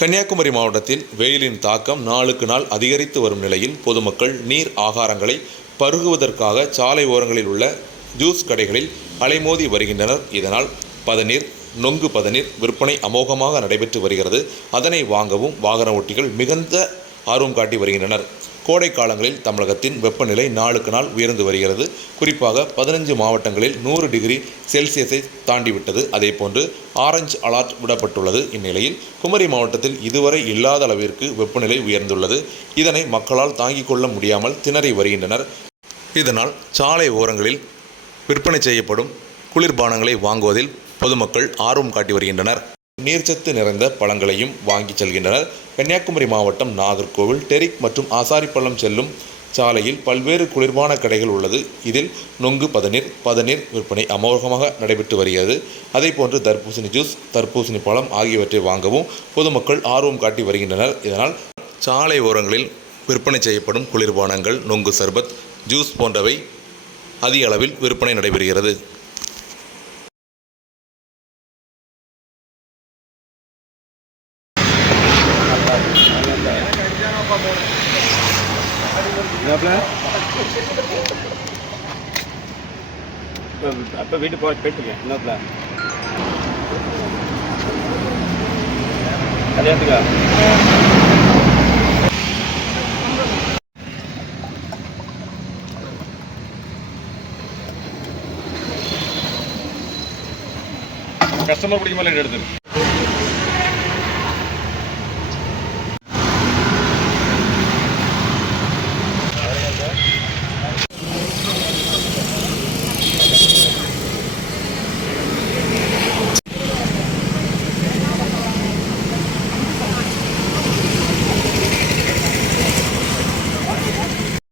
கன்னியாகுமரி மாவட்டத்தில் வெயிலின் தாக்கம் நாளுக்கு நாள் அதிகரித்து வரும் நிலையில் பொதுமக்கள் நீர் ஆகாரங்களை பருகுவதற்காக சாலை ஓரங்களில் உள்ள ஜூஸ் கடைகளில் அலைமோதி வருகின்றனர். இதனால் பதநீர் நொங்கு பதநீர் விற்பனை அமோகமாக நடைபெற்று வருகிறது. அதனை வாங்கவும் வாகன ஓட்டிகள் மிகுந்த ஆர்வம் காட்டி வருகின்றனர். கோடை காலங்களில் தமிழகத்தின் வெப்பநிலை நாளுக்கு நாள் உயர்ந்து வருகிறது. குறிப்பாக பதினஞ்சு மாவட்டங்களில் நூறு டிகிரி செல்சியஸை தாண்டிவிட்டது. அதேபோன்று ஆரஞ்சு அலர்ட் விடப்பட்டுள்ளது. இந்நிலையில் குமரி மாவட்டத்தில் இதுவரை இல்லாத அளவிற்கு வெப்பநிலை உயர்ந்துள்ளது. இதனை மக்களால் தாங்கிக் கொள்ள முடியாமல் திணறி வருகின்றனர். இதனால் சாலை ஓரங்களில் விற்பனை செய்யப்படும் குளிர்பானங்களை வாங்குவதில் பொதுமக்கள் ஆர்வம் காட்டி வருகின்றனர். நீர்ச்சத்து நிறைந்த பழங்களையும் வாங்கி செல்கின்றனர். கன்னியாகுமரி மாவட்டம் நாகர்கோவில் டெரிக் மற்றும் ஆசாரிப்பள்ளம் செல்லும் சாலையில் பல்வேறு குளிர்பான கடைகள் உள்ளது. இதில் நொங்கு பதநீர் பதநீர் விற்பனை அமோகமாக நடைபெற்று வருகிறது. அதேபோன்று தர்பூசணி ஜூஸ் தர்பூசணி பழம் ஆகியவற்றை வாங்கவும் பொதுமக்கள் ஆர்வம் காட்டி வருகின்றனர். இதனால் சாலை ஓரங்களில் விற்பனை செய்யப்படும் குளிர்பானங்கள் நொங்கு சர்பத் ஜூஸ் போன்றவை அதிக அளவில் விற்பனை நடைபெறுகிறது. அப்போ வீட்டு போக போயிட்டுருக்கேன் என்னப்ல கல்யாணத்துக்கா? கஸ்டமர் பிடிக்குமா எடுத்துரு.